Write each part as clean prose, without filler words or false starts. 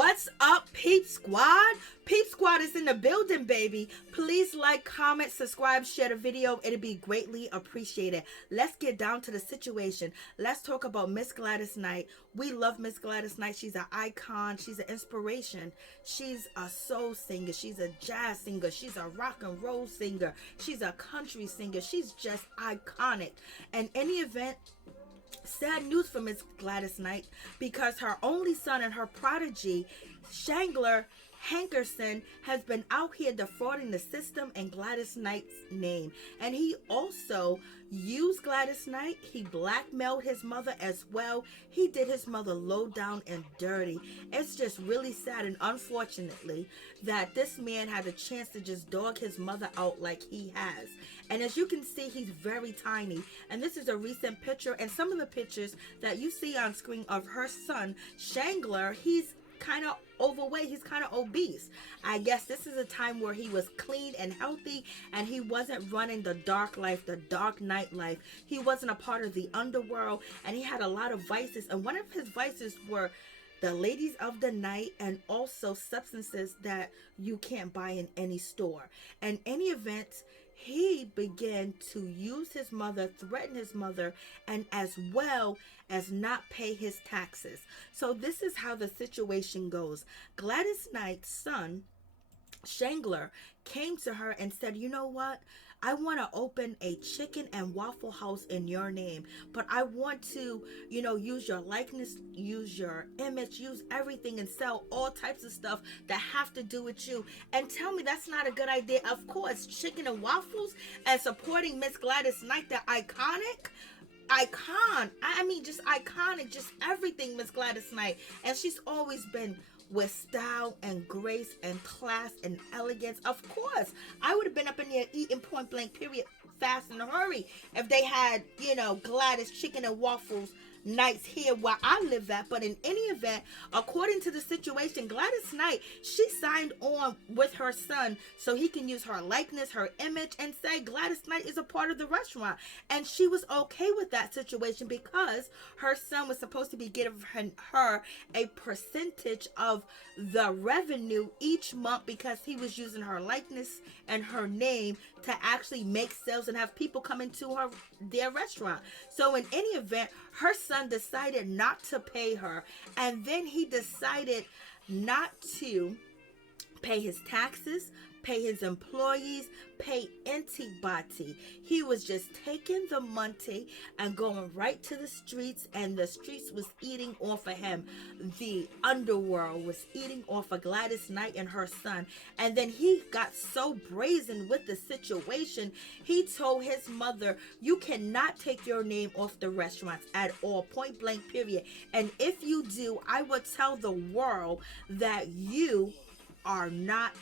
What's up, Peep Squad? Peep Squad is in the building, baby. Please like, comment, subscribe, share the video. It'd be greatly appreciated. Let's get down to the situation. Let's talk about Miss Gladys Knight. We love Miss Gladys Knight. She's an icon. She's an inspiration. She's a soul singer. She's a jazz singer. She's a rock and roll singer. She's a country singer. She's just iconic. In any event, sad news for Miss Gladys Knight, because her only son and her prodigy, Shangler Hankerson, has been out here defrauding the system in Gladys Knight's name. And he also used Gladys Knight. He blackmailed his mother as well. He did his mother low down and dirty. It's just really sad and unfortunately that this man had a chance to just dog his mother out like he has. And as you can see, he's very tiny. And this is a recent picture. And some of the pictures that you see on screen of her son, Shangler, he's kind of overweight. He's kind of obese. I guess this is a time where he was clean and healthy and he wasn't running the dark life, the dark night life. He wasn't a part of the underworld and he had a lot of vices. And one of his vices were the ladies of the night and also substances that you can't buy in any store. In any event, he began to use his mother, threaten his mother, and as well as not pay his taxes. So this is how the situation goes. Gladys Knight's son, Shangler, came to her and said, you know what? I want to open a chicken and waffle house in your name, but I want to, use your likeness, use your image, use everything and sell all types of stuff that have to do with you. And tell me that's not a good idea. Of course, chicken and waffles and supporting Miss Gladys Knight, the icon. I mean, just iconic, just everything Miss Gladys Knight. And she's always been with style and grace and class and elegance. Of course, I would have been up in there eating point blank period fast and hurry if they had, Gladys chicken and waffles nights here where I live at. But in any event, according to the situation, Gladys Knight, she signed on with her son so he can use her likeness, her image, and say Gladys Knight is a part of the restaurant. And she was okay with that situation because her son was supposed to be giving her a percentage of the revenue each month because he was using her likeness and her name to actually make sales and have people come into their restaurant. So in any event, her son decided not to pay her, and then he decided not to pay his taxes, pay his employees, pay anybody. He was just taking the money and going right to the streets, and the streets was eating off of him. The underworld was eating off of Gladys Knight and her son. And then he got so brazen with the situation, he told his mother, you cannot take your name off the restaurants at all, point blank period. And if you do, I will tell the world that you are not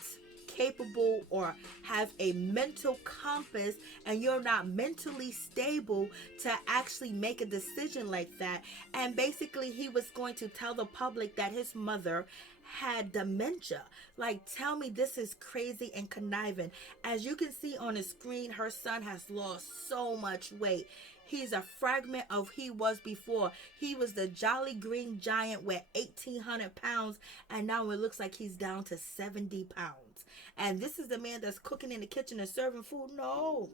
capable or have a mental compass and you're not mentally stable to actually make a decision like that. And basically he was going to tell the public that his mother had dementia. Like, tell me, this is crazy and conniving. As you can see on the screen, her son has lost so much weight. He's a fragment of he was before. He was the jolly green giant with 1,800 pounds, and now it looks like he's down to 70 pounds. And this is the man that's cooking in the kitchen and serving food? No.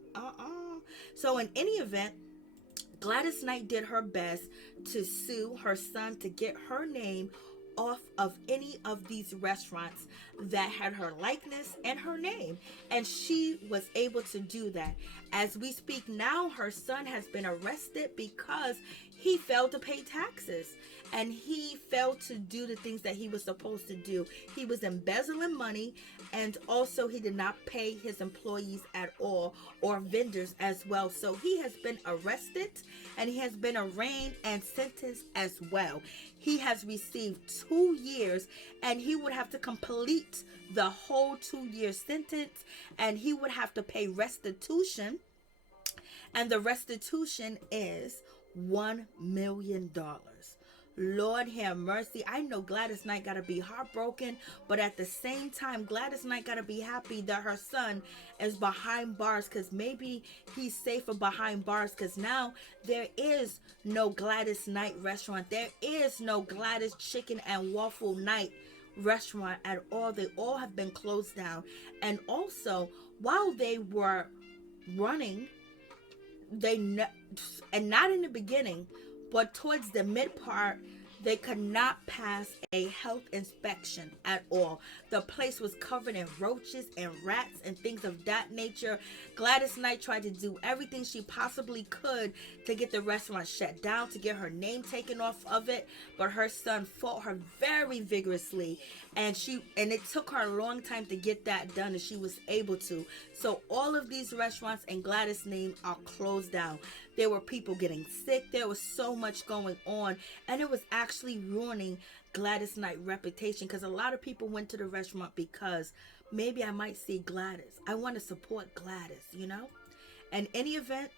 So in any event, Gladys Knight did her best to sue her son to get her name off of any of these restaurants that had her likeness and her name, and she was able to do that. As we speak now, her son has been arrested because he failed to pay taxes and he failed to do the things that he was supposed to do. He was embezzling money, and also he did not pay his employees at all, or vendors as well. So he has been arrested and he has been arraigned and sentenced as well. He has received 2 years and he would have to complete the whole 2-year sentence, and he would have to pay restitution, and the restitution is $1 million. Lord have mercy. I know Gladys Knight gotta be heartbroken, but at the same time, Gladys Knight gotta be happy that her son is behind bars, because maybe he's safer behind bars, because now there is no Gladys Knight restaurant. There is no Gladys chicken and waffle night restaurant at all. They all have been closed down. And also, while they were running, and not in the beginning, but towards the mid part, they could not pass a health inspection at all. The place was covered in roaches and rats and things of that nature. Gladys Knight tried to do everything she possibly could to get the restaurant shut down, to get her name taken off of it, but her son fought her very vigorously, and it took her a long time to get that done, and she was able to. So all of these restaurants in Gladys' name are closed down. There were people getting sick. There was so much going on, and it was actually ruining Gladys Knight reputation, because a lot of people went to the restaurant because maybe I might see Gladys. I want to support Gladys, you know? In any event,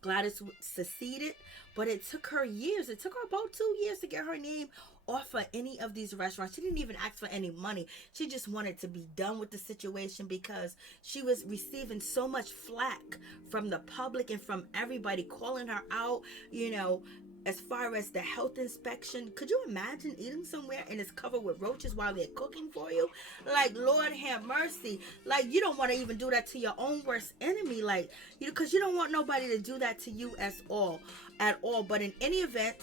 Gladys succeeded, but it took her years. It took her about 2 years to get her name off of any of these restaurants. She didn't even ask for any money. She just wanted to be done with the situation because she was receiving so much flack from the public and from everybody calling her out, you know, as far as the health inspection. Could you imagine eating somewhere and it's covered with roaches while they're cooking for you? Like, Lord have mercy. Like, you don't want to even do that to your own worst enemy. Like, you know, because you don't want nobody to do that to you at all. But in any event,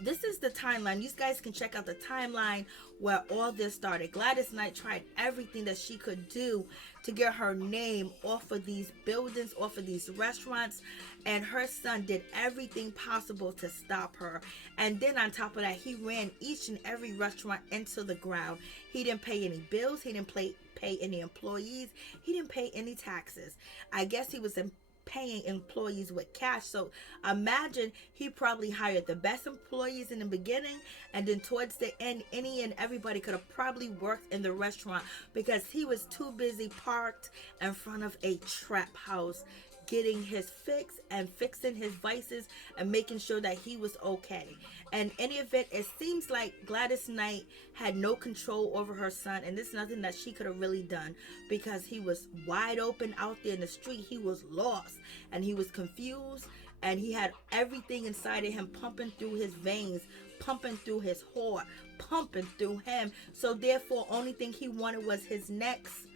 this is the timeline. You guys can check out the timeline where all this started. Gladys Knight tried everything that she could do to get her name off of these buildings, off of these restaurants, and her son did everything possible to stop her. And then on top of that, he ran each and every restaurant into the ground. He didn't pay any bills. He didn't pay any employees. He didn't pay any taxes. I guess he was paying employees with cash. So imagine he probably hired the best employees in the beginning, and then towards the end, any and everybody could have probably worked in the restaurant because he was too busy parked in front of a trap house getting his fix and fixing his vices and making sure that he was okay. And in any event, it seems like Gladys Knight had no control over her son, and there's nothing that she could have really done because he was wide open out there in the street. He was lost and he was confused, and he had everything inside of him pumping through his veins, pumping through his heart, pumping through him. So therefore, only thing he wanted was his next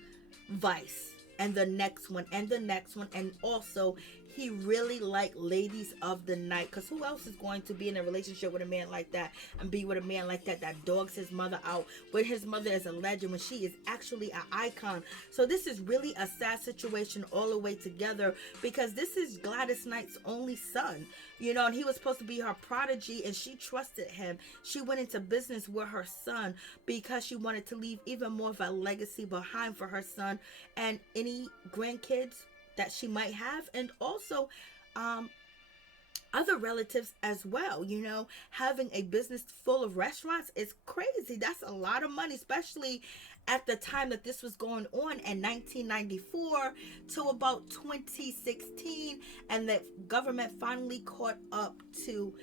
vice, and the next one, and the next one. And also, he really liked ladies of the night, because who else is going to be in a relationship with a man like that and be with a man like that dogs his mother out, when his mother is a legend, when she is actually an icon? So this is really a sad situation all the way together, because this is Gladys Knight's only son, you know, and he was supposed to be her prodigy, and she trusted him. She went into business with her son because she wanted to leave even more of a legacy behind for her son and any grandkids that she might have, and also other relatives as well. You know, having a business full of restaurants is crazy. That's a lot of money, especially at the time that this was going on in 1994 to about 2016, and the government finally caught up to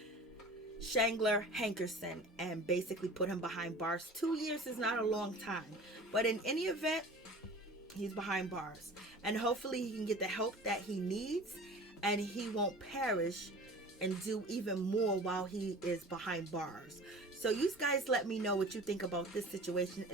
Shangler Hankerson and basically put him behind bars. 2 years is not a long time, but in any event, he's behind bars, and hopefully he can get the help that he needs, and he won't perish and do even more while he is behind bars. So you guys let me know what you think about this situation. It's